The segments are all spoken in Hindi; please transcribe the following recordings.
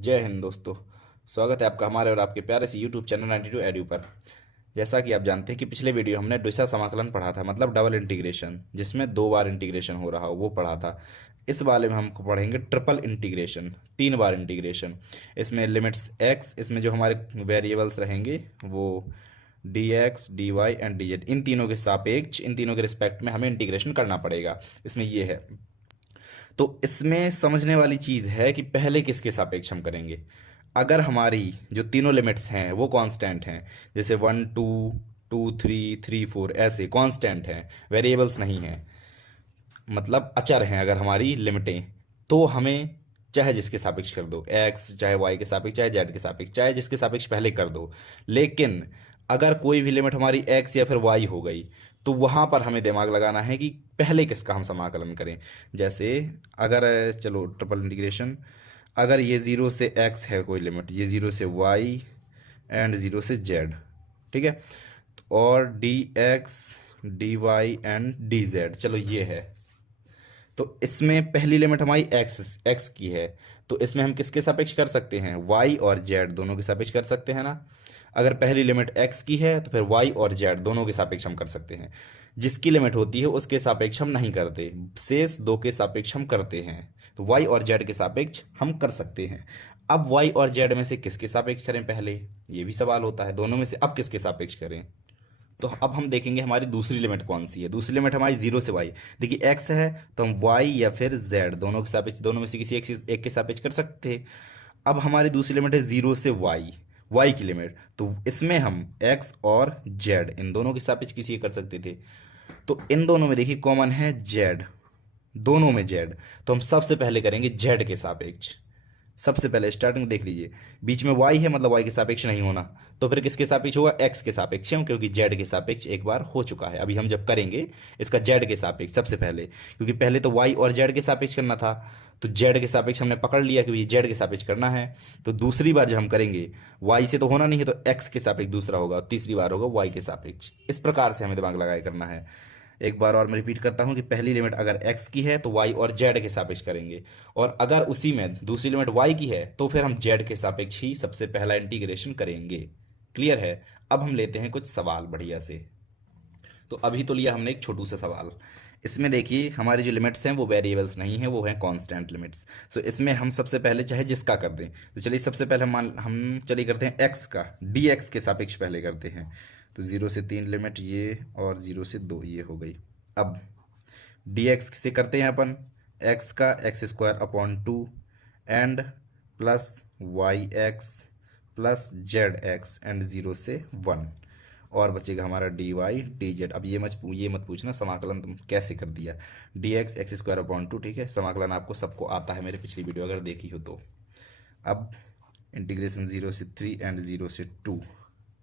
जय हिंद दोस्तों। स्वागत है आपका हमारे और आपके प्यारे से यूट्यूब चैनल 92 एड्यू पर। जैसा कि आप जानते हैं कि पिछले वीडियो हमने द्विशा समाकलन पढ़ा था, मतलब डबल इंटीग्रेशन, जिसमें दो बार इंटीग्रेशन हो रहा हो वो पढ़ा था। इस वाले में हम पढ़ेंगे ट्रिपल इंटीग्रेशन, तीन बार इंटीग्रेशन। इसमें लिमिट्स एक्स, इसमें जो हमारे वेरिएबल्स रहेंगे वो D x D Y and D Z, इन तीनों के सापेक्ष, इन तीनों के रिस्पेक्ट में हमें इंटीग्रेशन करना पड़ेगा। इसमें ये है। तो इसमें समझने वाली चीज़ है कि पहले किसके सापेक्ष हम करेंगे। अगर हमारी जो तीनों लिमिट्स हैं वो कांस्टेंट हैं, जैसे 1 2 2 3 3 4 ऐसे कांस्टेंट हैं, वेरिएबल्स नहीं हैं, मतलब अचर हैं अगर हमारी लिमिटें, तो हमें चाहे जिसके सापेक्ष कर दो, एक्स चाहे वाई के सापेक्ष चाहे जेड के सापेक्ष, चाहे जिसके सापेक्ष पहले कर दो। लेकिन अगर कोई भी लिमिट हमारी एक्स या फिर वाई हो गई तो वहाँ पर हमें दिमाग लगाना है कि पहले किसका हम समाकलन करें। जैसे अगर चलो ट्रिपल इंटीग्रेशन, अगर ये ज़ीरो से एक्स है कोई लिमिट, ये ज़ीरो से वाई एंड ज़ीरो से जेड, ठीक है, और D x D Y and D Z, चलो ये है। तो इसमें पहली लिमिट हमारी एक्स एक्स की है, तो इसमें हम किसके सापेक्ष कर सकते हैं, वाई और जेड दोनों के सापेक्ष कर सकते हैं ना। अगर पहली लिमिट एक्स की है तो फिर वाई और जेड दोनों के सापेक्ष हम कर सकते हैं। जिसकी लिमिट होती है उसके सापेक्ष हम नहीं करते, शेष दो के सापेक्ष हम करते हैं। तो वाई और जेड के सापेक्ष हम कर सकते हैं। अब वाई और जेड में से किसके सापेक्ष करें पहले, ये भी सवाल होता है। दोनों में से अब किसके सापेक्ष करें। तो अब हम देखेंगे हमारी दूसरी लिमिट कौन सी है। दूसरी लिमिट हमारी जीरो से वाई, देखिए एक्स है तो हम वाई या फिर जेड दोनों के सापेक्ष, दोनों में से किसी एक के सापेक्ष कर सकते हैं। अब हमारी दूसरी लिमिट है जीरो से वाई, वाई की लिमिट, तो इसमें हम एक्स और जेड इन दोनों के सापेक्ष किसी के कर सकते थे। तो इन दोनों में देखिए कॉमन है जेड, दोनों में जेड, तो हम सबसे पहले करेंगे जेड के सापेक्ष। सबसे पहले स्टार्टिंग देख लीजिए, बीच में y है मतलब y के सापेक्ष नहीं होना, तो फिर किसके सापेक्ष होगा, x के सापेक्ष, क्योंकि z के सापेक्ष एक बार हो चुका है। अभी हम जब करेंगे इसका z के सापेक्ष सबसे पहले, क्योंकि पहले तो y और z के सापेक्ष करना था, तो z के सापेक्ष हमने पकड़ लिया कि z के सापेक्ष करना है। तो दूसरी बार जब हम करेंगे y से तो होना नहीं है, तो x के सापेक्ष दूसरा होगा, तीसरी बार होगा y के सापेक्ष। इस प्रकार से हमें दिमाग लगाए करना है। एक बार और मैं रिपीट करता हूं कि पहली लिमिट अगर x की है तो y और z के सापेक्ष करेंगे, और अगर उसी में दूसरी लिमिट y की है तो फिर हम z के सापेक्ष ही सबसे पहला इंटीग्रेशन करेंगे। क्लियर है। अब हम लेते हैं कुछ सवाल बढ़िया से। तो अभी तो लिया हमने एक छोटू सा सवाल। इसमें देखिए हमारी जो लिमिट्स हैं वो वेरिएबल्स नहीं है, वो हैं कांस्टेंट लिमिट्स। सो इसमें हम सबसे पहले चाहे जिसका कर दें, तो चलिए सबसे पहले हम चलिए करते हैं एक्स का, डी एक्स के सापेक्ष पहले करते हैं। तो जीरो से तीन लिमिट ये, और जीरो से दो ये हो गई। अब डी एक्स से करते हैं अपन, एक्स का x square upon two and plus y x plus z x and zero से वन, और बचेगा हमारा डी वाई डी जेड। अब ये मत पूछना समाकलन तुम कैसे कर दिया, D x x square upon to, ठीक है, समाकलन आपको सबको आता है, मेरे पिछली वीडियो अगर देखी हो तो। अब इंटीग्रेशन जीरो से थ्री एंड जीरो से टू,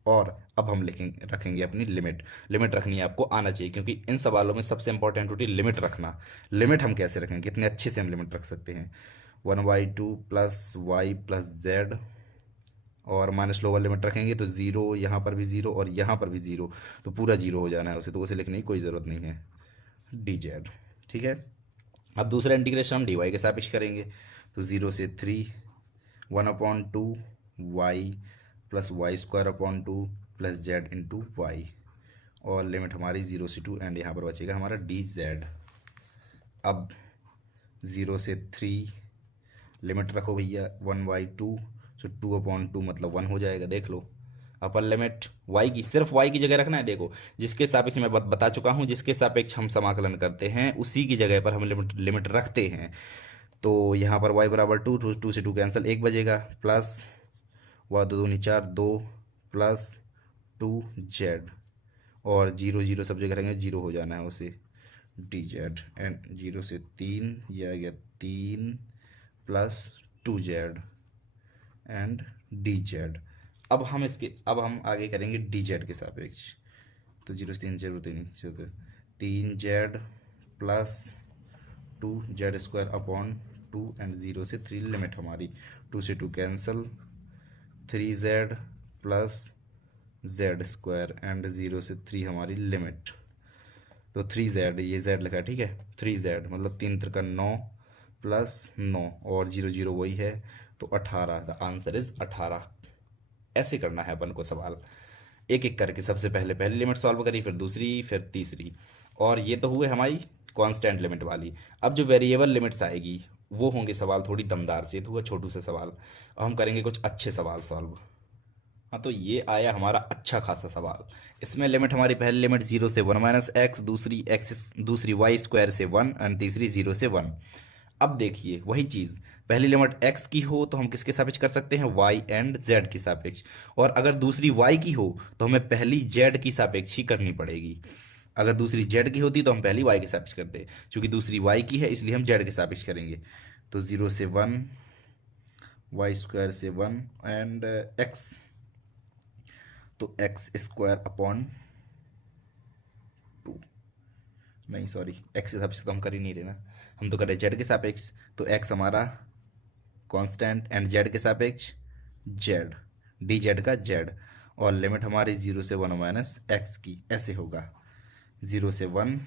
और अब हम लिखेंगे रखेंगे अपनी लिमिट। लिमिट रखनी आपको आना चाहिए, क्योंकि इन सवालों में सबसे इंपॉर्टेंट होती है लिमिट रखना। लिमिट हम कैसे रखेंगे, कितने अच्छे से हम लिमिट रख सकते हैं। One by two plus y plus z, और माइनस लोअर लिमिट रखेंगे तो ज़ीरो, यहाँ पर भी ज़ीरो और यहाँ पर भी ज़ीरो, तो पूरा जीरो हो जाना है उसे, तो उसे लिखने की कोई ज़रूरत नहीं है, डी जेड, ठीक है। अब दूसरा इंटीग्रेशन हम डी वाई के सापेक्ष करेंगे, तो ज़ीरो से three, one upon two y plus y square upon two plus z into y, और लिमिट हमारी ज़ीरो से टू एंड यहाँ पर बचेगा हमारा डी जेड। अब ज़ीरो से थ्री लिमिट रखो भैया, one by two, so two upon two मतलब वन हो जाएगा, देख लो। अपर लिमिट y की, सिर्फ y की जगह रखना है। देखो जिसके सापेक्ष मैं बता चुका हूँ, जिसके सापेक्ष हम समाकलन करते हैं उसी की जगह पर हम लिमिट रखते हैं। तो यहाँ पर y बराबर टू, टू से टू कैंसिल, एक बजेगा, प्लस व दो दूनी चार, दो प्लस टू जेड, और जीरो जीरो सब जगह रहेंगे, जीरो हो जाना है उसे, डी जेड एंड जीरो से तीन, यह आ गया तीन plus two Z and D z. अब हम आगे करेंगे डी जेड के सापेक्ष, तो जीरो से तीन जरूरत ही नहीं, चलो तीन z plus two z square upon two and zero से थ्री, लिमिट हमारी टू से two cancel, three z plus z square and zero से थ्री हमारी लिमिट, तो थ्री जेड, ये जेड लिखा है, ठीक है, थ्री जेड मतलब तीन त्रिका नौ +9 और 0 0 वही है, तो 18। The answer is 18। ऐसे करना है अपन को सवाल, एक एक करके। सबसे पहले पहली लिमिट सॉल्व करी, फिर दूसरी, फिर तीसरी। और ये तो हुए हमारी कांस्टेंट लिमिट वाली। अब जो वेरिएबल लिमिट्स आएगी वो होंगे सवाल थोड़ी दमदार से। ये तो हुआ छोटू से सवाल, अब हम करेंगे कुछ अच्छे सवाल सॉल्व। हाँ, तो ये आया हमारा अच्छा खासा सवाल। इसमें लिमिट हमारी पहली लिमिट 0 से 1 माइनस एक्स, दूसरी वाई स्क्वायर से 1 एंड तीसरी 0 से 1। अब देखिए वही चीज़, पहली लिमिट x की हो तो हम किसके सापेक्ष कर सकते हैं, y एंड z की सापेक्ष। और अगर दूसरी y की हो तो हमें पहली z की सापेक्ष ही करनी पड़ेगी। अगर दूसरी z की होती तो हम पहली y की सापेक्ष करते, क्योंकि दूसरी y की है इसलिए हम z की सापेक्ष करेंगे। तो 0 से 1, वाई स्क्वायर से 1 एंड x, तो एक्स स्क्वायर अपॉन 2, नहीं सॉरी, एक्स के सापेक्ष तो हम कर ही नहीं रहे ना, हम तो कर रहे जेड के सापेक्ष। तो एक्स हमारा कांस्टेंट एंड जेड के सापेक्ष जेड, डी जेड का जेड। और लिमिट हमारी 0 से 1 माइनस एक्स की ऐसे होगा, 0 से 1,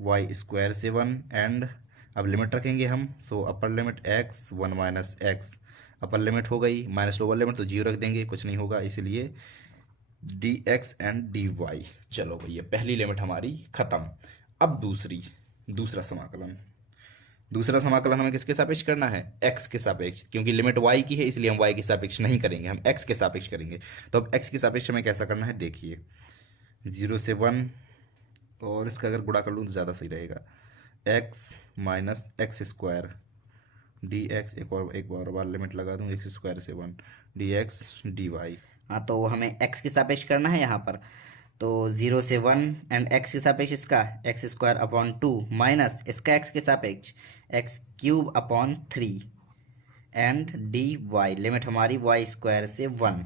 वाई स्क्वायर से 1 एंड अब लिमिट रखेंगे हम। So upper limit X 1 minus X, upper limit हो गई, माइनस लोअर लिमिट तो 0 रख देंगे, कुछ नहीं होगा, इसलिए d x and d y. चलो भैया पहली लिमिट हमारी खत्म। अब दूसरा समाकलन हमें किसके सापेक्ष करना है, x के सापेक्ष, क्योंकि लिमिट y की है इसलिए हम y के सापेक्ष नहीं करेंगे, हम x के सापेक्ष करेंगे। तो अब x के सापेक्ष हमें कैसा करना है, देखिए 0 से 1, और इसका अगर गुणा कर लूँ तो ज़्यादा सही रहेगा, x minus x square d x, एक बार लिमिट लगा दूँ, एक्स स्क्वायर से 1 डी एक्स डी वाई। हाँ, तो हमें x के सापेक्ष करना है यहाँ पर। तो 0 से 1 एंड x के सापेक्ष इसका एक्स स्क्वायर अपॉन 2 माइनस इसका x के सापेक्ष x cube upon 3 and d y, limit हमारी y स्क्वायर से 1।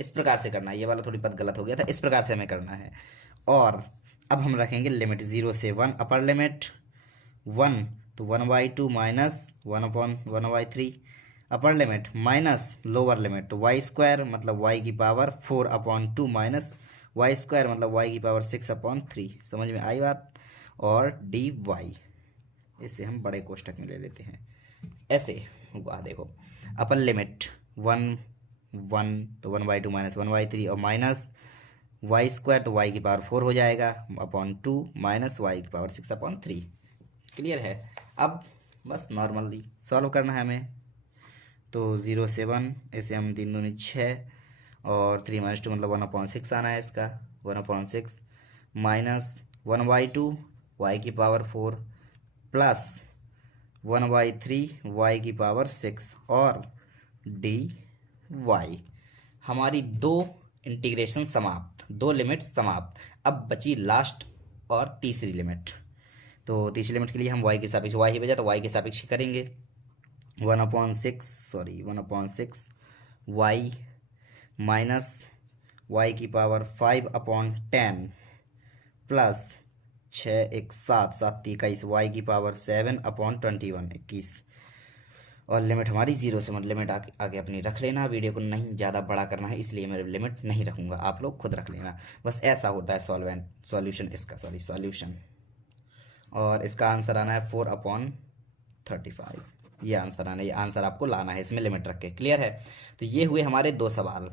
इस प्रकार से करना है, ये वाला थोड़ी पद गलत हो गया था, इस प्रकार से हमें करना है। और अब हम रखेंगे लिमिट 0 से 1, अपर लिमिट 1 तो 1/2 माइनस 1/3, अपर लिमिट माइनस लोअर लिमिट तो वाई स्क्वायर मतलब y की पावर 4/2 माइनस वाई स्क्वायर मतलब y की पावर 6/3। समझ में आई बात। और डी वाई, इसे हम बड़े कोष्टक में ले लेते हैं, ऐसे हुआ। देखो अपर लिमिट 1 तो 1/2 माइनस 1/3 और माइनस वाई स्क्वायर तो y की पावर 4 हो जाएगा अपॉन 2 माइनस वाई की पावर 6/3। क्लियर है। अब बस नॉर्मली सॉल्व करना है हमें। तो 0 से 1, ऐसे हम 3 दूनी 6 और 3 - 2 मतलब 1/6 आना है इसका, 1/6 माइनस 1/2 वाई की पावर 4 प्लस 1/3 वाई की पावर 6 और डी वाई। हमारी दो इंटीग्रेशन समाप्त, दो लिमिट समाप्त। अब बची लास्ट और तीसरी लिमिट। तो तीसरी लिमिट के लिए हम y के सापेक्ष, y ही बचा तो y के सापेक्ष करेंगे। 1/6 y माइनस y की पावर 5/10 प्लस 6 1 7 7 21 y की पावर 7/21 21। और लिमिट हमारी 0 से, मतलब लिमिट आगे अपनी रख लेना, वीडियो को नहीं ज़्यादा बड़ा करना है इसलिए मैं लिमिट नहीं रखूँगा, आप लोग खुद रख लेना। बस ऐसा होता है सॉल्यूशन इसका, सॉल्यूशन। और इसका आंसर आना है 4/35। ये आंसर आना है, ये आंसर आपको लाना है इसमें लिमिट रख के। क्लियर है। तो ये हुए हमारे दो सवाल,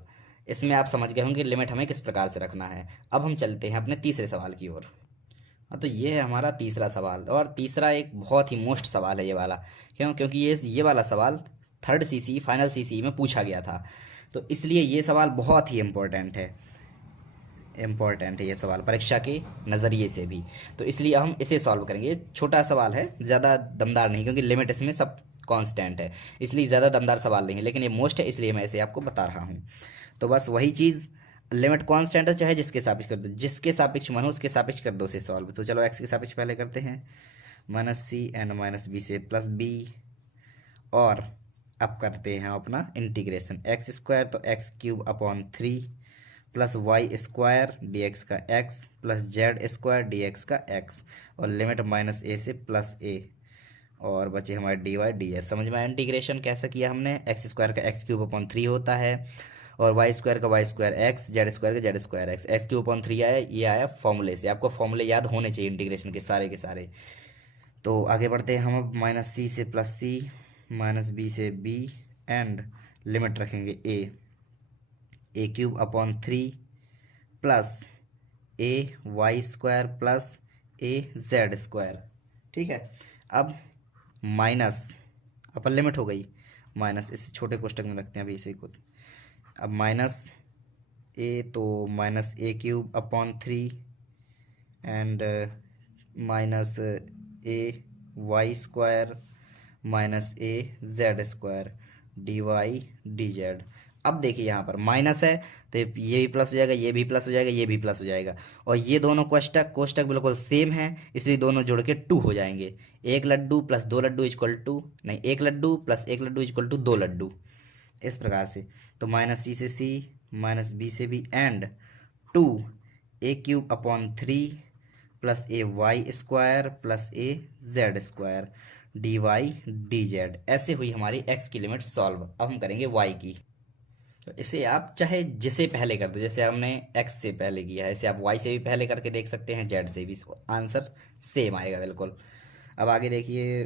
इसमें आप समझ गए होंगे लिमिट हमें किस प्रकार से रखना है। अब हम चलते हैं अपने तीसरे सवाल की ओर। हाँ, तो ये है हमारा तीसरा सवाल, और तीसरा एक बहुत ही मोस्ट सवाल है ये वाला। क्यों? क्योंकि ये वाला सवाल 3rd CC फाइनल CC में पूछा गया था, तो इसलिए ये सवाल बहुत ही इम्पोर्टेंट है ये सवाल परीक्षा के नज़रिए से भी। तो इसलिए हम इसे सॉल्व करेंगे। ये छोटा सवाल है, ज़्यादा दमदार नहीं, क्योंकि लिमिट इसमें सब कांस्टेंट है, इसलिए ज़्यादा दमदार सवाल नहीं है, लेकिन ये मोस्ट है इसलिए मैं इसे आपको बता रहा हूँ। तो बस वही चीज़, लिमिट कांस्टेंट है चाहे जिसके सापेक्ष कर दो, जिसके सापेक्ष मन हो उसके सापेक्ष कर दो उसे सॉल्व। तो चलो एक्स के सापेक्ष पहले करते हैं, -c n - b से +b। और अब करते हैं अपना इंटीग्रेशन, एक्स स्क्वायर तो x³/3 plus y square d x का x plus z square d x का x, और लिमिट -a से +a, और बचे हमारे डी वाई डी एस। समझ में आया इंटीग्रेशन कैसा किया हमने। एक्स स्क्वायर का x³/3 होता है, और वाई स्क्वायर का y square x, z square का जेड स्क्वायर एक्स। x³/3 आया, ये आया फॉर्मूले से, आपको फॉर्मूले याद होने चाहिए इंटीग्रेशन के सारे। तो आगे बढ़ते हैं हम अब माइनस सी से प्लस सी, माइनस बी से बी, एंड लिमिट रखेंगे ए क्यूब अपॉन 3 प्लस ए वाई स्क्वायर प्लस ए जेड स्क्वायर। ठीक है, अब माइनस अपर लिमिट हो गई, माइनस इस छोटे कोष्टक में रखते हैं अभी इसे को। अब माइनस ए, तो minus A cube upon 3 and minus a y square minus A Z square d y d z. अब देखिए यहाँ पर माइनस है तो ये भी प्लस हो जाएगा, ये भी प्लस हो जाएगा, ये भी प्लस हो जाएगा, और ये दोनों कोष्टक कोष्टक बिल्कुल सेम है, इसलिए दोनों जोड़ के 2 हो जाएंगे। एक लड्डू प्लस 2 लड्डू इक्वल टू, नहीं, एक लड्डू प्लस एक लड्डू इक्वल टू 2 लड्डू, इस प्रकार से। तो माइनस सी से सी, माइनस बी से b, and 2 a cube upon 3 plus A y square plus A Z square d y d z. ऐसे हुई हमारी एक्स की लिमिट सॉल्व। अब हम करेंगे वाई की। तो इसे आप चाहे जिसे पहले कर दो, जैसे हमने एक्स से पहले किया है, इसे आप वाई से भी पहले करके देख सकते हैं, जेड से भी, आंसर सेम आएगा बिल्कुल। अब आगे देखिए,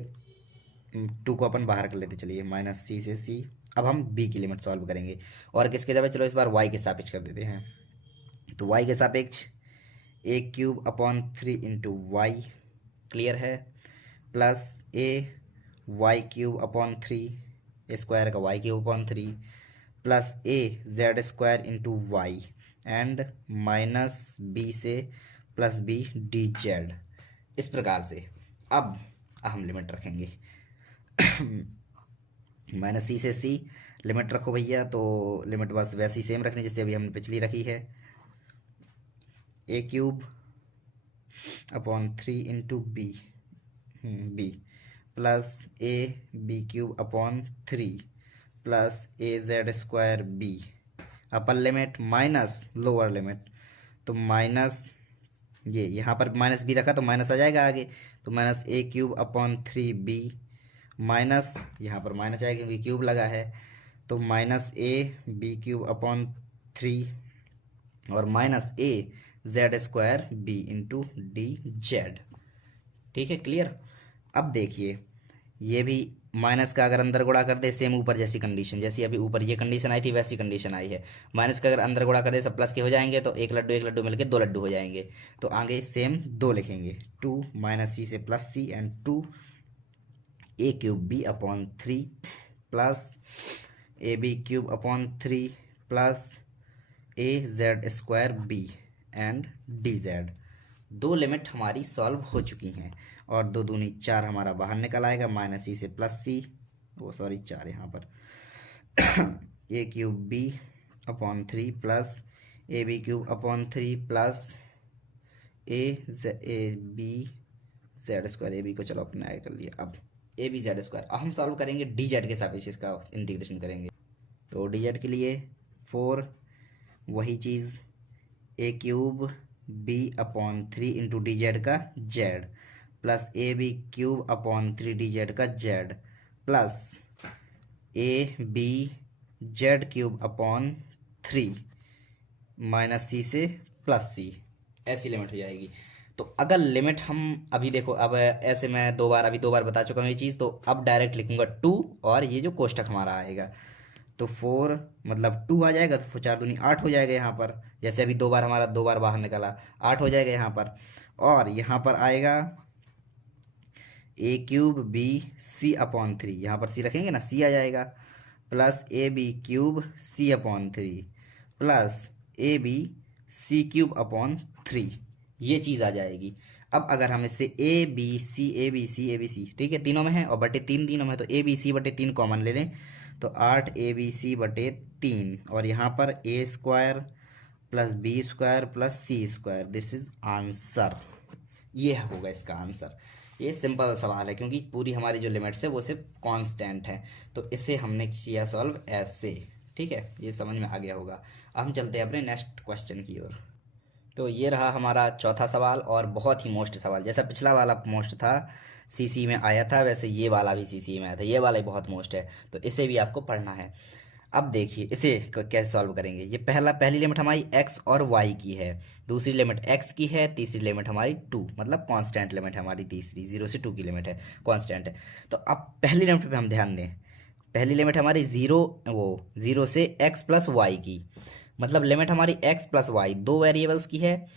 2 को अपन बाहर कर लेते, चलिए माइनस सी से सी। अब हम बी की लिमिट सॉल्व करेंगे, और किसके जगह, चलो इस बार वाई के सापेक्ष कर देते हैं। तो वाई के सापेक्ष A cube upon 3 into Y, clear है, प्लस ए वाई क्यूब अपॉन 3 स्क्वायर का Y cube upon 3 plus A Z square into Y, and minus B से प्लस बी डी जेड, इस प्रकार से। अब हम लिमिट रखेंगे माइनस सी से सी लिमिट रखो भैया, तो लिमिट बस वैसी सेम रखनी जैसे अभी हमने पिछली रखी है। A cube upon 3 into B plus A B cube upon 3 plus A Z square B, upper limit minus lower limit, तो माइनस ये यहाँ पर माइनस बी रखा तो माइनस आ जाएगा आगे, तो माइनस ए क्यूब अपॉन 3 बी माइनस, यहाँ पर माइनस आएगा क्योंकि क्यूब लगा है, तो minus A B cube upon 3 और माइनस ए Z square B into D Z. ठीक है, क्लियर। अब देखिए ये भी माइनस का अगर अंदर गुणा कर दे, सेम ऊपर जैसी कंडीशन, जैसी अभी ऊपर ये कंडीशन आई थी वैसी कंडीशन आई है। माइनस का अगर अंदर गुणा कर दे, सब प्लस के हो जाएंगे, तो एक लड्डू मिलके 2 लड्डू हो जाएंगे, तो आगे सेम 2 लिखेंगे। 2 माइनस सी से plus c, and 2 a cube B upon 3 plus A B cube upon 3 plus A Z square b and D z. 2 limit हमारी सॉल्व हो चुकी हैं, और 2 दूनी 4 हमारा बाहर निकल आएगा, माइनस सी से प्लस सी, वो सॉरी 4 यहाँ पर A cube B upon 3 plus A B cube upon 3 plus A B Z square, A B को चलो अपने आगे कर लिया, अब ए बी जेड स्क्वायर। अब हम सॉल्व करेंगे डी जेड के सापेक्ष, इसका इंटीग्रेशन करेंगे। तो डी जेड के लिए 4 वही चीज़ A cube B upon 3 into D Z का Z plus A B cube upon 3 D Z का जेड प्लस ए B Z cube upon 3 minus सी से प्लस सी, ऐसी लिमिट हो जाएगी। तो अगर लिमिट हम अभी देखो, अब ऐसे मैं अभी दो बार बता चुका हूँ ये चीज़, तो अब डायरेक्ट लिखूंगा 2 और ये जो कोष्टक हमारा आएगा, तो 4 मतलब 2 आ जाएगा, तो 4 दूनी 8 हो जाएगा यहाँ पर, जैसे अभी 2 बार हमारा 2 बार बाहर निकला, 8 हो जाएगा यहाँ पर, और यहाँ पर आएगा a cube b c upon 3, यहाँ पर सी रखेंगे ना, सी आ जाएगा, plus A B cube c upon 3 plus A b c cube upon 3, ये चीज़ आ जाएगी। अब अगर हम इससे ए बी सी, ठीक है, तीनों में है, और बटे 3 तीनों में है, तो ए बी सी बटे 3 कॉमन ले लें, तो 8 ए बी सी बटे 3, और यहाँ पर A square plus B square plus C square, this is answer. ये होगा इसका आंसर। ये सिंपल सवाल है क्योंकि पूरी हमारी जो लिमिट्स है वो सिर्फ कांस्टेंट है, तो इसे हमने किया सॉल्व ऐसे। ठीक है, ये समझ में आ गया होगा। अब हम चलते हैं अपने नेक्स्ट क्वेश्चन की ओर। तो ये रहा हमारा चौथा सवाल, और बहुत ही मोस्ट सवाल, जैसा पिछला वाला मोस्ट था सीसी में आया था, वैसे ये वाला भी सीसी में आया था, ये वाला ही बहुत मोस्ट है, तो इसे भी आपको पढ़ना है। अब देखिए इसे कैसे सॉल्व करेंगे। ये पहली लिमिट हमारी x और y की है, दूसरी लिमिट x की है, तीसरी लिमिट हमारी 2, मतलब कांस्टेंट लिमिट है हमारी, तीसरी 0 से 2 की लिमिट है, कांस्टेंट है। तो अब पहली लिमिट पे हम ध्यान दें। पहली लिमिट हमारी 0 से x प्लस वाई की, मतलब लिमिट हमारी x प्लस वाई, दो वेरिएबल्स की है,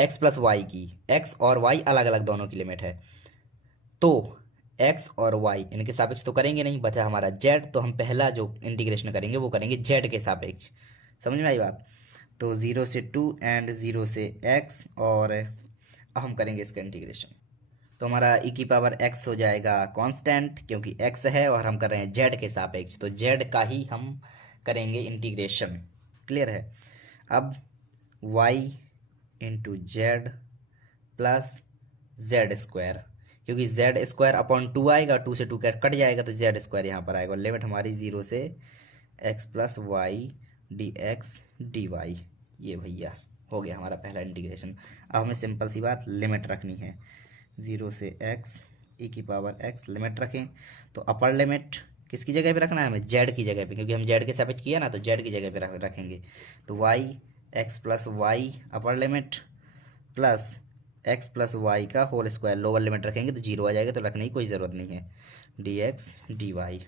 x प्लस वाई की, x और y अलग अलग दोनों की लिमिट है। तो x और y इनके सापेक्ष तो करेंगे नहीं, बचा हमारा z, तो हम पहला जो इंटीग्रेशन करेंगे वो करेंगे z के सापेक्ष। समझ में आई बात। तो 0 से 2 एंड 0 से x, और अब हम करेंगे इसका इंटीग्रेशन। तो हमारा e की पावर x हो जाएगा कांस्टेंट, क्योंकि x है और हम कर रहे हैं z के सापेक्ष, तो z का ही हम करेंगे इंटीग्रेशन। क्लियर है। अब y into Z plus z square, क्योंकि जेड स्क्वायर अपॉन 2 आएगा, 2 से 2 कट जाएगा, तो जेड स्क्वायर यहाँ पर आएगा। लिमिट हमारी 0 से x plus y d x D y, ये भैया हो गया हमारा पहला इंटीग्रेशन। अब हमें सिंपल सी बात लिमिट रखनी है, 0 से x e की पावर x लिमिट रखें। तो अपर लिमिट किसकी जगह पे रखना है हमें, z की जगह पे, क्योंकि हम z के सापेक्ष किया ना, तो z की जगह पे रखेंगे। तो y x plus y upper limit plus x plus y का होल स्क्वायर लोअर लिमिट रखेंगे, तो 0 आ जाएगा, तो रखने की कोई ज़रूरत नहीं है। डी एक्स डी वाई,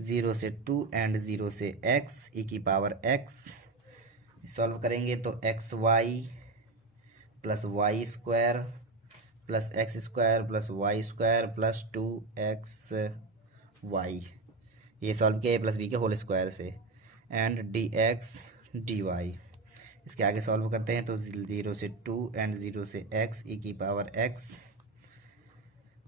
0 से 2 एंड 0 से x e की पावर x सॉल्व करेंगे, तो x y plus y square plus x square plus y square plus 2x y, ये सॉल्व किया a प्लस बी के होल स्क्वायर से, and d x D y. इसके आगे सॉल्व करते हैं, तो 0 से 2 एंड 0 से x e की पावर x,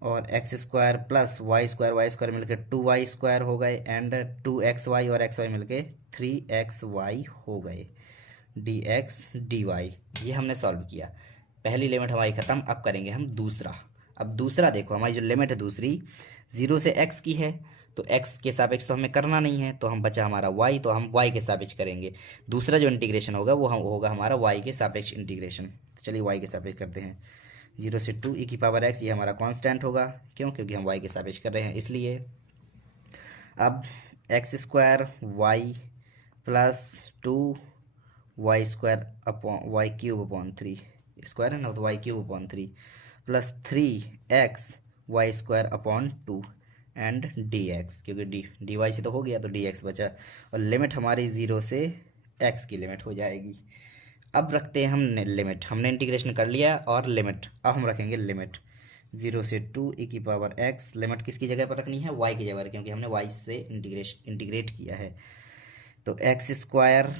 और x square plus y square मिलके 2y स्क्वायर हो गए, एंड 2xy और xy मिलके 3xy हो गए, dx dy। ये हमने सॉल्व किया। पहली लिमिट हमारी ख़त्म। अब करेंगे हम दूसरा। अब दूसरा देखो, हमारी जो लिमिट है दूसरी 0 से x की है, तो x के सापेक्ष तो हमें करना नहीं है, तो हम बचा हमारा y, तो हम y के सापेक्ष करेंगे। दूसरा जो इंटीग्रेशन होगा वो होगा हमारा y के सापेक्ष इंटीग्रेशन। तो चलिए y के सापेक्ष करते हैं। 0 से 2 e की पावर x, ये हमारा कांस्टेंट होगा, क्यों, क्योंकि हम y के सापेक्ष कर रहे हैं इसलिए। अब x square y plus 2y square upon y cube upon 3, square है ना, तो y cube upon 3 plus 3x y square upon 2 and dx, क्योंकि dy से तो हो गया, तो dx बचा, और लिमिट हमारी 0 से x की लिमिट हो जाएगी। अब रखते हैं हमने लिमिट, हमने इंटीग्रेशन कर लिया और लिमिट, अब हम रखेंगे लिमिट 0 से 2 e की पावर x, लिमिट किसकी जगह पर रखनी है, y की जगह पर, क्योंकि हमने y से इंटीग्रेट किया है। तो एक्स स्क्वायर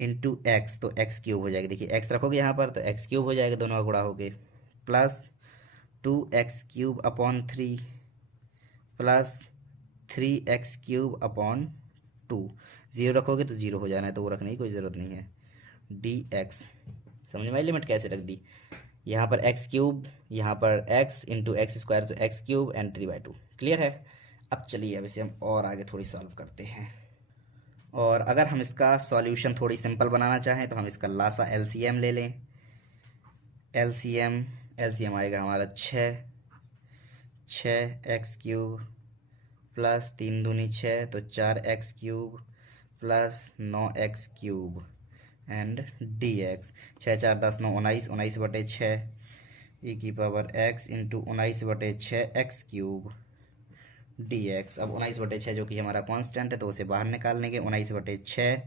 इंटू एक्स, तो एक्स क्यूब हो जाएगा। देखिए x रखोगे यहाँ पर तो एक्स क्यूब हो जाएगा, दोनों का गुणा हो गए, plus 2x cube upon 3 plus 3x cube upon 2, 0 रखोगे तो 0 हो जाना है, तो वो रखने की कोई ज़रूरत नहीं है। dx, समझ में आई लिमिट कैसे रख दी। यहाँ पर एक्स क्यूब, यहाँ पर x इंटू एक्स स्क्वायर, तो एक्स क्यूब एंड 3/2। क्लियर है। अब चलिए अब इसे हम और आगे थोड़ी सॉल्व करते हैं, और अगर हम इसका सॉल्यूशन थोड़ी सिंपल बनाना चाहें तो हम इसका लासा एलसीएम ले लें। एलसीएम आएगा हमारा 6x क्यूब प्लस 3 दूनी 6, तो 4x cube plus 9x cube and dx, 6 4 10 9 19, 19/6 e की power x into 19/6 x cube dx। अब 19/6 जो कि हमारा कांस्टेंट है, तो उसे बाहर निकाल लेंगे, 19/6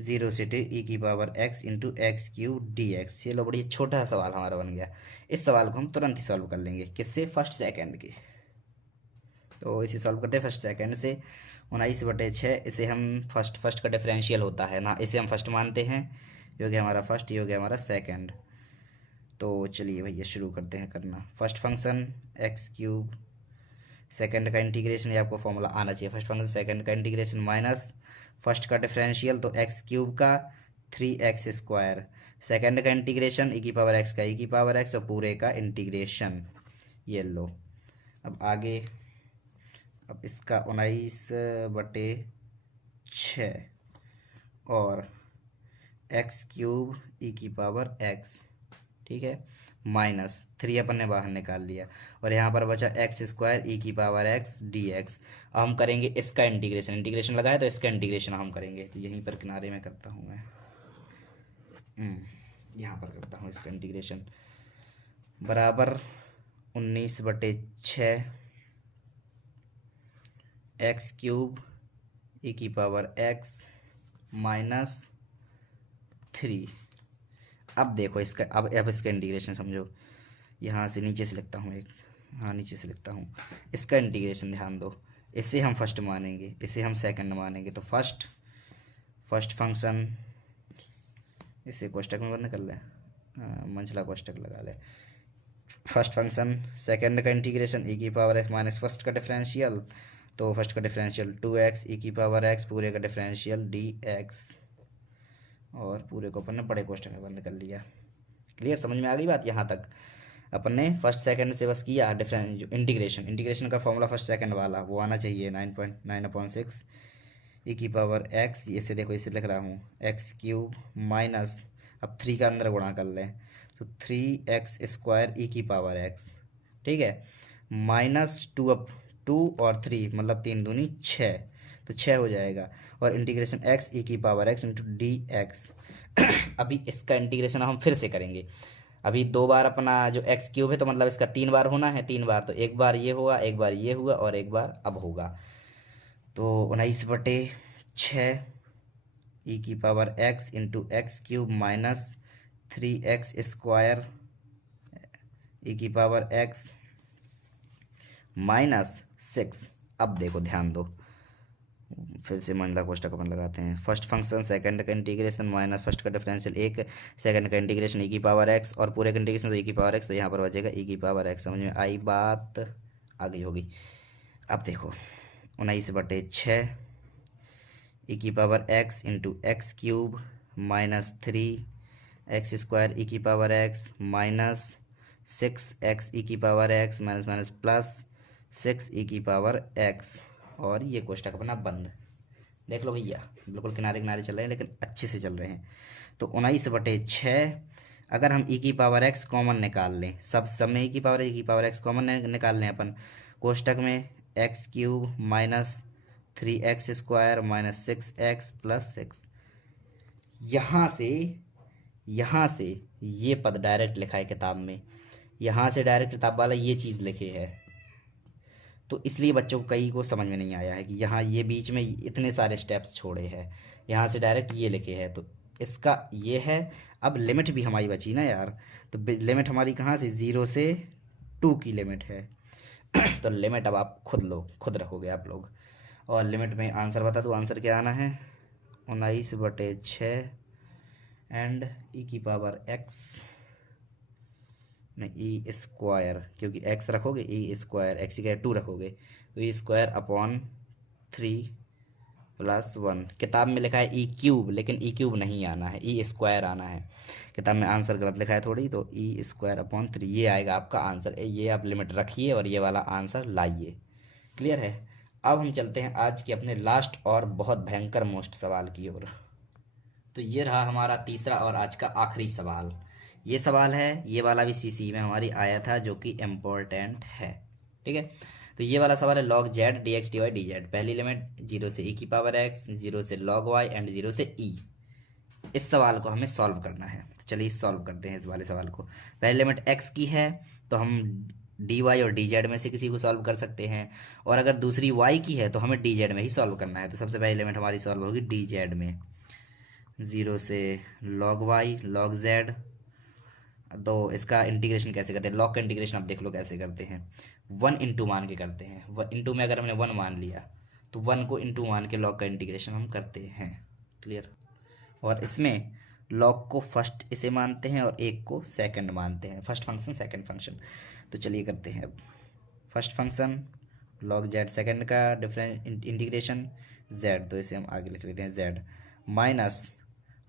0 से e की power x into X cube dx। ये लो बड़ी छोटा सा सवाल हमारा बन गया। इस सवाल को हम तुरंत ही सॉल्व कर लेंगे, किससे, फर्स्ट सेकंड के। तो इसे सॉल्व करते हैं फर्स्ट सेकंड से। 19/6, इसे हम फर्स्ट का डिफरेंशियल होता है ना, इसे हम फर्स्ट मानते हैं, ये हो गया हमारा फर्स्ट, ये हो गया हमारा सेकंड। तो चलिए भैया शुरू करते हैं करना। First function x cube, second का इंटीग्रेशन, ये आपको फॉर्मूला आना चाहिए, फर्स्ट फंक्शन सेकंड का इंटीग्रेशन माइनस फर्स्ट का डिफरेंशियल, तो एक्स क्यूब का 3x स्क्वायर, सेकंड का इंटीग्रेशन e की पावर x का e की पावर x, और पूरे का इंटीग्रेशन, ये लो। अब आगे, अब इसका 19/6 और एक्स क्यूब e की पावर x, ठीक है, माइनस 3 अपन ने बाहर निकाल लिया, और यहाँ पर बचा एक्स स्क्वायर ई की पावर एक्स डी एक्स। अब हम करेंगे इसका इंटीग्रेशन, इंटीग्रेशन लगाए तो इसका इंटीग्रेशन हम करेंगे, तो यहीं पर किनारे में करता हूँ मैं, यहाँ पर करता हूँ इसका इंटीग्रेशन, बराबर 19/6 एक्स क्यूब ई की पावर एक्स माइनस 3। अब देखो इसका, अब इसका इंटीग्रेशन समझो, यहाँ से नीचे से लिखता हूँ एक, हाँ नीचे से लिखता हूँ, इसका इंटीग्रेशन ध्यान दो, इसे हम फर्स्ट मानेंगे, इसे हम सेकंड मानेंगे, तो फर्स्ट फंक्शन, इसे कोष्टक में बंद कर ले, मंझला कोष्टक लगा ले, फर्स्ट फंक्शन सेकंड का इंटीग्रेशन ई की पावर एक्स माइनस फर्स्ट का डिफरेंशियल, तो फर्स्ट का डिफरेंशियल 2x ई की पावर एक्स, पूरे का डिफरेंशियल dx, और पूरे को अपन ने बड़े कोष्टक में बंद कर लिया। क्लियर, समझ में आ गई बात? यहाँ तक अपन ने फर्स्ट सेकंड से बस किया डिफरेंस, जो इंटीग्रेशन का फॉर्मूला फर्स्ट सेकंड वाला वो आना चाहिए, 9.9/6 ई की पावर एक्स, इसे देखो इसे लिख रहा हूँ एक्स क्यूब माइनस, अब 3 का अंदर गुणा कर लें तो 3x स्क्वायर ई की पावर एक्स, ठीक है, माइनस 2, अब 2 और 3 मतलब 3 दूनी 6, तो 6 हो जाएगा, और इंटीग्रेशन x ई की power x into D x. अभी इसका इंटीग्रेशन हम फिर से करेंगे, अभी 2 बार अपना जो x क्यूब है, तो मतलब इसका 3 बार होना है, 3 बार, तो एक बार ये हुआ, एक बार ये हुआ, और एक बार अब होगा, तो 19/6 ई की power x into X cube minus 3x square E की पावर x माइनस 6। अब देखो ध्यान दो, फिर से मंझला कोष्टक अपन लगाते हैं, फर्स्ट फंक्शन सेकंड का इंटीग्रेशन माइनस फर्स्ट का डिफरेंशियल, एक सेकंड का इंटीग्रेशन ई की पावर एक्स, और पूरे का इंटीग्रेशन तो ई की पावर एक्स, तो यहाँ पर बचेगा ई की पावर एक्स। समझ में आई बात? आ गई होगी। अब देखो 19/6 ई की power X into X cube minus 3x square E की power X minus 6x E की power X minus minus plus 6 E की पावर एक्स, और ये कोष्टक अपना बंद। देख लो भैया, बिल्कुल किनारे किनारे चल रहे हैं, लेकिन अच्छे से चल रहे हैं। तो 19/6 अगर हम ई की पावर एक्स कॉमन निकाल लें, सब में ई की पावर एक्स कॉमन निकाल लें अपन, कोष्टक में x cube minus 3x square minus 6x plus 6, यहाँ से ये पद डायरेक्ट लिखा है किताब में, यहाँ से डायरेक्ट किताब वाला ये चीज़ लिखे है, तो इसलिए बच्चों को कई को समझ में नहीं आया है कि यहाँ ये बीच में इतने सारे स्टेप्स छोड़े हैं, यहाँ से डायरेक्ट ये लिखे हैं, तो इसका ये है। अब लिमिट भी हमारी बची ना यार, तो लिमिट हमारी कहाँ से, 0 से 2 की लिमिट है। तो लिमिट अब आप खुद रखोगे आप लोग, और लिमिट में आंसर बता दो, आंसर क्या आना है 19/6 एंड ई की पावर एक्स, नहीं ई स्क्वायर, क्योंकि एक्स रखोगे ई स्क्वायर, एक्स की 2 रखोगे तो ई स्क्वायर अपॉन 3 प्लस 1। किताब में लिखा है ई क्यूब, लेकिन ई क्यूब नहीं आना है, ई स्क्वायर आना है, किताब में आंसर गलत लिखा है थोड़ी, तो ई स्क्वायर अपॉन 3 ये आएगा आपका आंसर। ये आप लिमिट रखिए और ये वाला आंसर लाइए। क्लियर है? अब हम चलते हैं आज के अपने लास्ट और बहुत भयंकर मोस्ट सवाल की ओर। तो ये रहा हमारा तीसरा और आज का आखिरी सवाल। ये सवाल है, ये वाला भी सीसी में हमारी आया था, जो कि इम्पोर्टेंट है। ठीक है, तो ये वाला सवाल है log z dx dy dz, पहली लिमिट 0 से e की पावर x, 0 से log y एंड 0 से e। इस सवाल को हमें सॉल्व करना है, तो चलिए सॉल्व करते हैं इस वाले सवाल को। पहली लिमिट x की है तो हम dy और dz में से किसी को सॉल्व कर सकते हैं, और अगर दूसरी y की है तो हमें dz में ही सॉल्व करना है। तो सबसे पहली लिमिट हमारी सॉल्व होगी dz में, 0 से log y log z। तो इसका इंटीग्रेशन कैसे करते हैं, लॉग का इंटीग्रेशन आप देख लो कैसे करते हैं, 1 इंटू मान के करते हैं। 1 इंटू में अगर हमने 1 मान लिया तो 1 को इंटू मान के लॉग का इंटीग्रेशन हम करते हैं। क्लियर? और इसमें लॉग को फर्स्ट इसे मानते हैं और एक को सेकंड मानते हैं, फर्स्ट फंक्शन सेकंड फंक्शन। तो चलिए करते हैं अब first function log z, second का डिफरेंस इंटीग्रेशन z, तो इसे हम आगे लिख लेते हैं z, माइनस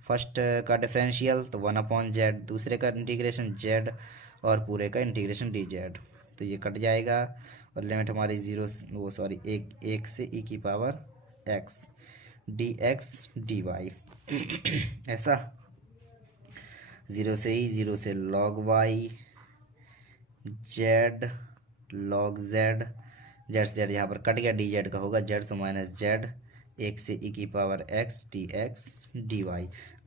फर्स्ट का डिफरेंशियल तो 1/z, दूसरे का इंटीग्रेशन z, और पूरे का इंटीग्रेशन dz। तो ये कट जाएगा और लिमिट हमारी 0 वो सॉरी एक से e की पावर x dx dy। ऐसा 0 से e, 0 से log y Z log Z, Z से जेड यहाँ पर कट गया, डी जेड का होगा जेड सो माइनस जेड 1 से e की पावर x dx dy।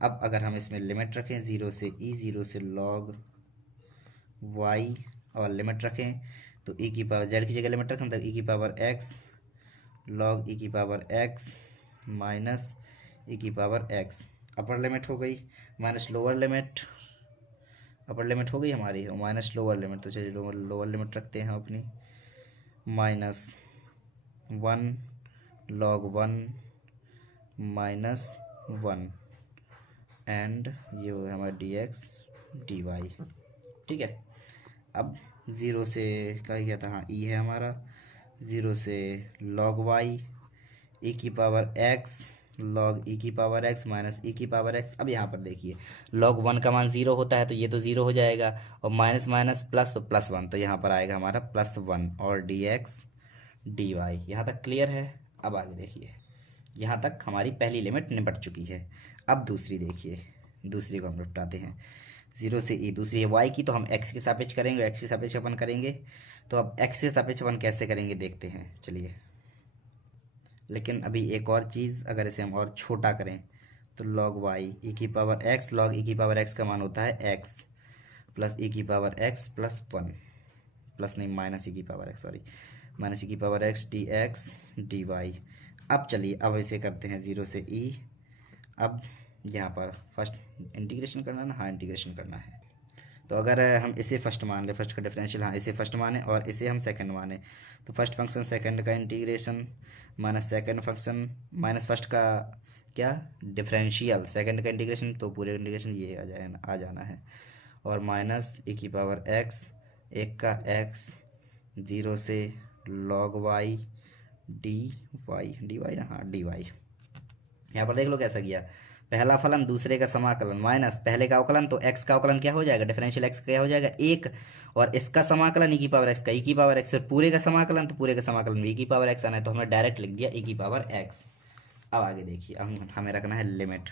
अब अगर हम इसमें लिमिट रखें 0 से e, 0 से log y और लिमिट रखें तो e की पावर z की जगह लिमिट रखें मतलब e की पावर x log e की पावर x माइनस e की पावर x। अपर लिमिट हो गई माइनस लोअर लिमिट, अपर लिमिट हो गई हमारी और माइनस लोअर लिमिट, तो चलिए लोअर लिमिट रखते हैं अपनी माइनस 1 log 1 माइनस 1 एंड ये हो हमारा डी एक्स डी वाई। ठीक है, अब ज़ीरो से क्या था, हाँ ई है हमारा, 0 से log y e की पावर x log e की पावर x माइनस e की पावर x। अब यहाँ पर देखिए log 1 का मान 0 होता है तो ये तो 0 हो जाएगा और माइनस माइनस प्लस तो प्लस 1, तो यहाँ पर आएगा हमारा +1 और dx dy। यहाँ तक क्लियर है। अब आगे देखिए, यहाँ तक हमारी पहली लिमिट निपट चुकी है। अब दूसरी देखिए, दूसरी को हम निपटाते हैं 0 से e। दूसरी है y की, तो हम x के सापेक्ष करेंगे, x के सापेक्ष अपन करेंगे। तो अब x के सापेक्ष अपन कैसे करेंगे देखते हैं, चलिए। लेकिन अभी एक और चीज़, अगर इसे हम और छोटा करें तो log y e की पावर x, log e की पावर x का मान होता है x प्लस e की पावर x प्लस 1, प्लस नहीं माइनस e की power x, sorry minus e की power x d x D y. अब चलिए अब इसे करते हैं 0 से e। अब यहाँ पर फर्स्ट इंटीग्रेशन करना है ना, हाँ इंटीग्रेशन करना है। तो अगर हम इसे फर्स्ट मान लें, फर्स्ट का डिफरेंशियल, हाँ इसे फर्स्ट माने और इसे हम सेकंड माने, तो फर्स्ट फंक्शन सेकंड का integration minus second function minus first का क्या डिफरेंशियल, सेकंड का इंटीग्रेशन, तो पूरे इंटीग्रेशन ये आ जाना है और माइनस e की पावर x, एक का x 0 से log y dy ना, हाँ dy। यहाँ पर देख लो कैसा किया, पहला फलन दूसरे का समाकलन माइनस पहले का अवकलन, तो x का अवकलन क्या हो जाएगा, डिफरेंशियल x क्या हो जाएगा 1, और इसका समाकलन e की पावर x का e की पावर x, फिर पूरे का समाकलन, तो पूरे का समाकलन में e की पावर x आना है, तो हमने डायरेक्ट लिख दिया e की पावर x। अब आगे देखिए, हमें रखना है लिमिट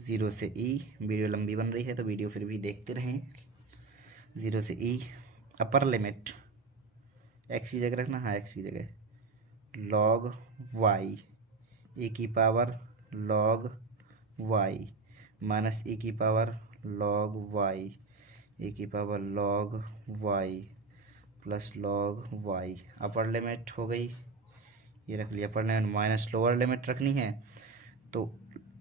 0 से e। वीडियो लंबी बन रही है तो वीडियो फिर भी देखते रहें। 0 से e, अपर लिमिट x की जगह रखना, हाँ x की जगह log y e की power log y minus e की पावर log y e की power log y plus log y। अपर लिमिट हो गई, ये रख लिया अपर लिमिट, माइनस लोअर लिमिट रखनी है तो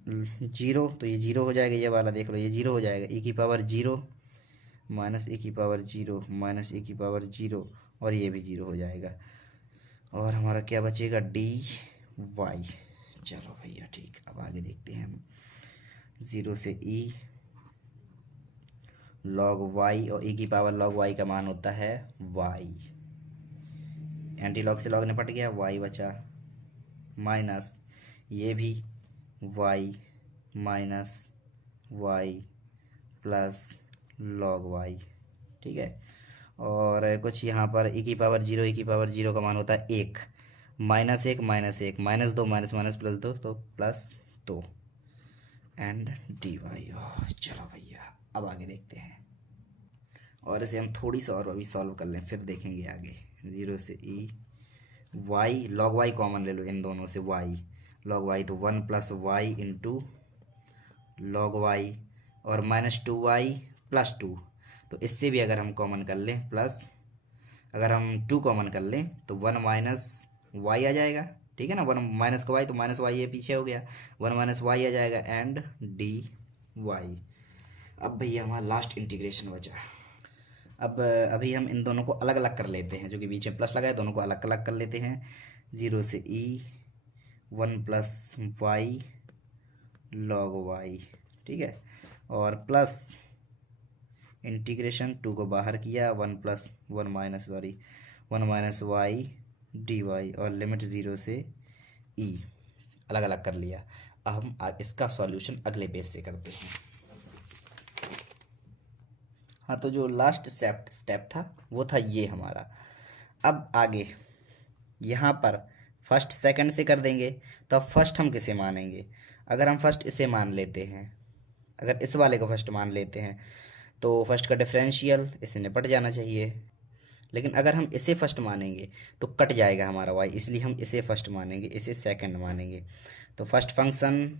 0, तो ये 0 हो जाएगा, ये वाला देख लो ये 0 हो जाएगा, e की पावर 0 माइनस e की पावर 0 माइनस e की पावर 0 और ये भी 0 हो जाएगा और हमारा क्या बचेगा डी वाई। चलो भैया ठीक, अब आगे देखते हैं हम 0 से e log y और e की पावर log y का मान होता है y, एंटी लॉग से log निपट गया, y बचा माइनस ये भी y minus y plus log y। ठीक है, और कुछ यहाँ पर e की पावर 0, e की पावर 0 का मान होता है 1, minus 1 minus 1 minus 2 minus minus plus 2, तो प्लस 2 एंड डी वाई। चलो भैया अब आगे देखते हैं और इसे हम थोड़ी सी और अभी सॉल्व कर लें, फिर देखेंगे आगे। 0 से e y log y common ले लो इन दोनों से, y log y तो 1 plus y into log y और माइनस 2y प्लस 2, तो इससे भी अगर हम कॉमन कर लें प्लस, अगर हम 2 कॉमन कर लें तो 1 माइनस वाई आ जाएगा। ठीक है ना, 1 माइनस का वाई तो माइनस वाई ये पीछे हो गया, 1 माइनस वाई आ जाएगा एंड डी वाई। अब भैया हमारा लास्ट इंटीग्रेशन बचा। अब अभी हम इन दोनों को अलग अलग कर लेते हैं, जो कि बीच में प्लस लगा है दोनों को अलग अलग कर लेते हैं। 0 से e 1 प्लस वाई log y। ठीक है, और प्लस इंटीग्रेशन 2 को बाहर किया, 1 plus 1 minus sorry 1 minus y d y और लिमिट 0 से e अलग अलग कर लिया। अब हम इसका सॉल्यूशन अगले पेज से करते हैं। हाँ, तो जो लास्ट स्टेप था वो था ये हमारा। अब आगे यहाँ पर फर्स्ट सेकंड से कर देंगे, तो अब फर्स्ट हम किसे मानेंगे, अगर हम फर्स्ट इसे मान लेते हैं, अगर इस वाले को फर्स्ट मान लेते हैं तो फर्स्ट का डिफरेंशियल इसे निपट जाना चाहिए, लेकिन अगर हम इसे फर्स्ट मानेंगे तो कट जाएगा हमारा y, इसलिए हम इसे फर्स्ट मानेंगे, इसे सेकंड मानेंगे। तो फर्स्ट फंक्शन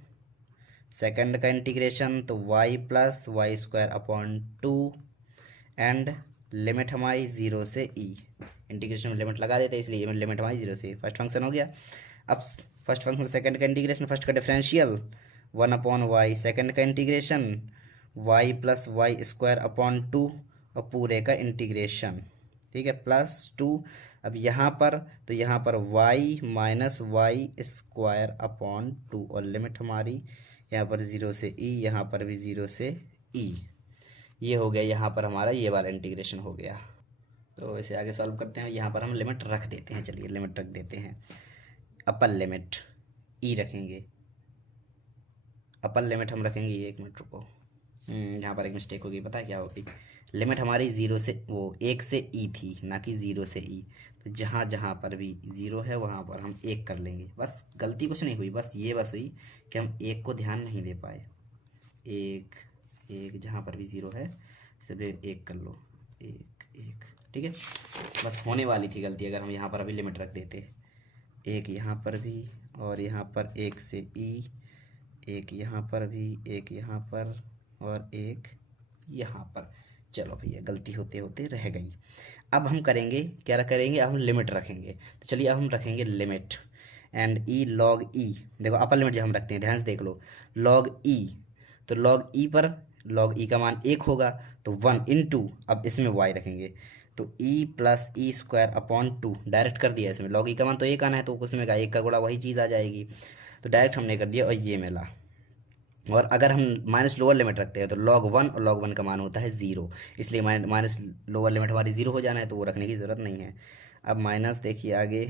सेकंड का इंटीग्रेशन तो y plus y square upon 2 and limit हमारी 0 से e, इंटीग्रेशन में लिमिट लगा देते हैं इसलिए लिमिट हमारी 0 से फर्स्ट फंक्शन हो गया। अब फर्स्ट फंक्शन सेकंड का इंटीग्रेशन, फर्स्ट का डिफरेंशियल 1 अपॉन वाई, सेकंड का integration y plus y square upon 2 और पूरे का इंटीग्रेशन, ठीक है, प्लस 2। अब यहाँ पर तो यहाँ पर y minus y square upon 2 और लिमिट हमारी यहाँ पर 0 से e, यहाँ पर भी 0 से e। ये हो गया, यहाँ पर हमारा ये वाला इंटीग्रेशन हो गया। तो इसे आगे सॉल्व करते हैं। यहाँ पर हम लिमिट रख देते हैं, चलिए लिमिट रख देते हैं। अपर लिमिट e रखेंगे, अपर लिमिट हम रखेंगे, एक मिनट रुको, यहाँ पर एक मिस्टेक होगी, पता है क्या होगी, लिमिट हमारी 0 से वो 1 से e थी, ना कि 0 से e। तो जहाँ जहाँ पर भी 0 है वहाँ पर हम 1 कर लेंगे, बस गलती कुछ नहीं हुई, बस ये बस हुई कि हम 1 को ध्यान नहीं दे पाए। 1 जहाँ पर भी 0 है सिर्फ 1 कर लो, 1 ठीक है, बस होने वाली थी गलती अगर हम यहाँ पर अभी लिमिट रख देते। 1 यहाँ पर भी और यहाँ पर 1 से e, 1 यहाँ पर भी, 1 यहाँ पर और 1 यहाँ पर। चलो भैया गलती होते होते रह गई। अब हम करेंगे क्या करेंगे, अब हम लिमिट रखेंगे। तो चलिए अब हम रखेंगे लिमिट एंड ई लॉग ई, देखो अपर लिमिट जो हम रखते हैं ध्यान से देख लो, लॉग ई, तो लॉग ई पर लॉग ई का मान 1 होगा तो 1 इंटू, अब इसमें y रखेंगे तो e plus E square upon 2, direct कर दिया इसमें, लॉग ई का मान तो 1 आना है तो उसमें का 1 का गुणा वही चीज़ आ जाएगी, तो डायरेक्ट हमने कर दिया और ये मिला। और अगर हम माइनस लोअर लिमिट रखते हैं तो log 1 और log 1 का मान होता है 0, इसलिए माइनस लोअर लिमिट हमारी 0 हो जाना है तो वो रखने की ज़रूरत नहीं है। अब माइनस देखिए आगे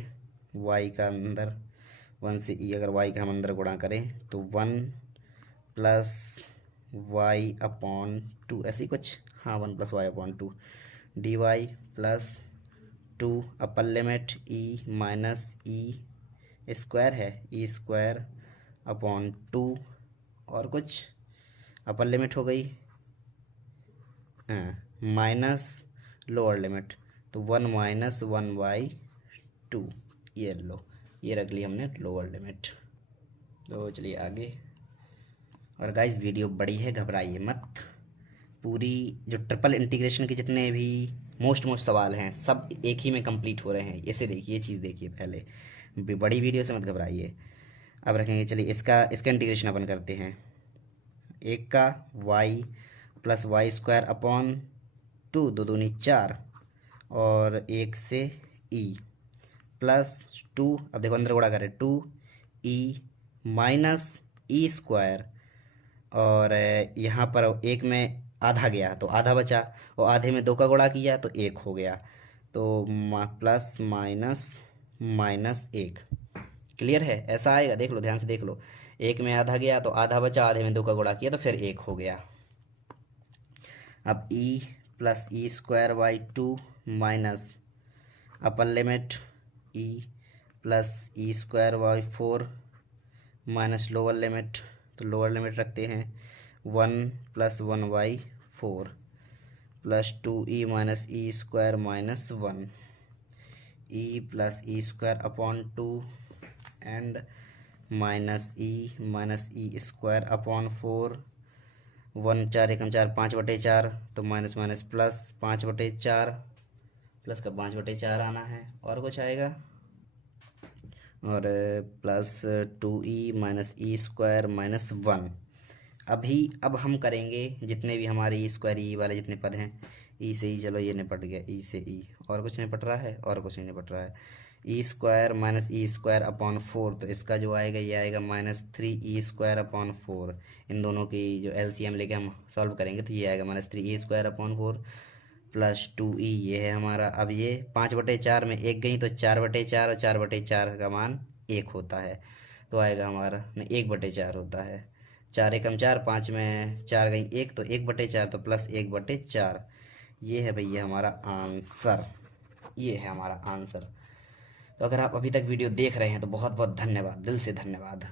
y का अंदर 1 से e, अगर y का हम अंदर गुणा करें तो 1 प्लस वाई अपॉन 2, ऐसे ही कुछ, हाँ 1 plus Y upon 2 D Y plus 2 upper limit e minus E square है, ई स्क्वायर अपॉन 2 और कुछ अपर लिमिट हो गई माइनस लोअर लिमिट तो 1 माइनस 1/2, ये लो, ये रख ली हमने लोअर लिमिट। तो चलिए आगे। और गाइस वीडियो बड़ी है, घबराइए मत, पूरी जो ट्रिपल इंटीग्रेशन के जितने भी मोस्ट सवाल हैं सब एक ही में कंप्लीट हो रहे हैं। इसे देखिए, ये चीज़ देखिए पहले, बड़ी वीडियो से मत घबराइए। अब रखेंगे, चलिए इसका इंटीग्रेशन अपन करते हैं। 1 का y plus y square upon 2, 2 दूनी 4 और 1 से e प्लस 2, अब देखो अंदर गुणा करें 2e माइनस ई स्क्वायर, और यहाँ पर 1 में आधा गया तो आधा बचा, और आधे में 2 का गुणा किया तो 1 हो गया, तो प्लस माइनस 1। क्लियर है, ऐसा आएगा, देख लो ध्यान से देख लो, 1 में आधा गया तो आधा बचा, आधे में 2 का गुणा किया तो फिर 1 हो गया। अब e plus E square by 2 minus upper limit e plus E square by 4 minus lower limit, तो लोअर लिमिट रखते हैं 1 plus 1/4 plus 2e minus E square minus 1, e plus E square upon 2 and minus E square upon 4, 1 4 1 4 5/4, तो माइनस माइनस प्लस 5/4, प्लस का 5/4 आना है और कुछ आएगा, और plus 2e minus E square minus 1। अब हम करेंगे जितने भी हमारे ई स्क्वायर ई वाले जितने पद हैं, ई से ई, चलो ये निपट गया, ई से ई, और कुछ निपट रहा है, और कुछ नहीं निपट रहा है, E square minus E square upon 4, तो इसका जो आएगा ये आएगा माइनस 3e स्क्वायर अपॉन 4, इन दोनों की जो एलसीएम लेके हम सॉल्व करेंगे तो ये आएगा minus 3e square upon 4 plus 2e, ये है हमारा। अब ये 5/4 में 1 गई तो 4/4, और 4/4 का मान 1 होता है, तो आएगा हमारा नहीं 1/4 होता है, 4 1 4, 5 में 4 गई 1 तो 1/4, तो प्लस 1/4, ये है भैया हमारा आंसर, ये है हमारा आंसर। तो अगर आप अभी तक वीडियो देख रहे हैं तो बहुत बहुत धन्यवाद, दिल से धन्यवाद।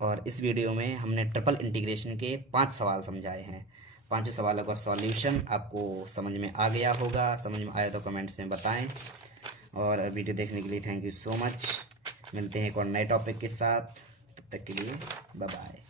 और इस वीडियो में हमने ट्रिपल इंटीग्रेशन के 5 सवाल समझाए हैं, पांचों सवालों का सॉल्यूशन आपको समझ में आ गया होगा। समझ में आया तो कमेंट्स में बताएं। और वीडियो देखने के लिए थैंक यू सो मच। मिलते हैं एक और नए टॉपिक के साथ, तब तक के लिए बाय बाय।